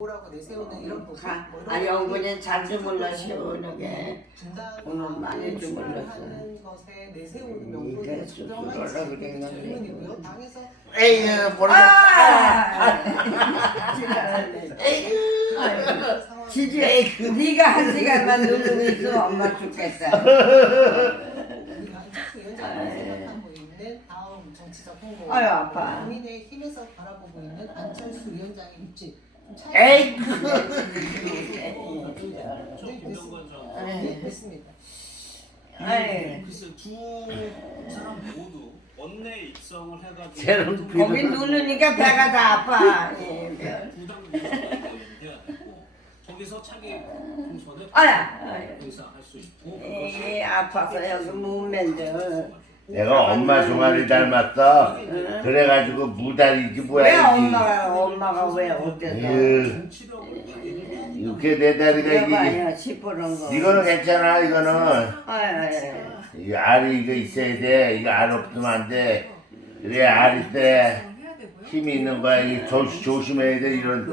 뭐라고 내세우는 이런 부분 가- 뭐 이런 아, 영분이 주물러 자체적으로 시원하게. 분당 오늘 많이 주물렀어. 하는 것에 내세우는 이게 명분이 그랬는데. 질문이고요. 당에서 에이 뭐라 아! 지지, 네가 한 시간만 누르고 있어 엄마 죽겠다. 우리가 안철수 위원장이 생각하고 있는 다음 정치적 행보 아유, 아파. 국민의 힘에서 바라보고 있는 안철수 위원장의 입지 좀 에이 김병관 전 아이. 네, 됐습니다. 아이. 글쎄 두 사람 모두 원내 입성을 해가지고 쟤는 거기 누르니까 배가 다 아파. 예. 부당 해야 되고 거기서 차기 총선에 아야, 아야. 의사할 수 있고 이게 아파서 여기 무면들. 내가 엄마 종아리 닮았어 그래가지고 무다리지 왜 뭐야 이게. 엄마가 엄마가 왜 어때서? 이렇게 내 다리가 이게. 아니야 시퍼런 거. 이거는 괜찮아 이거는? 아야, 이 알이 이거 있어야 돼. 이거 알 없으면 안돼. 그래 알 있대. 힘이 있는 거야. 이 조, 조심해야 돼 이런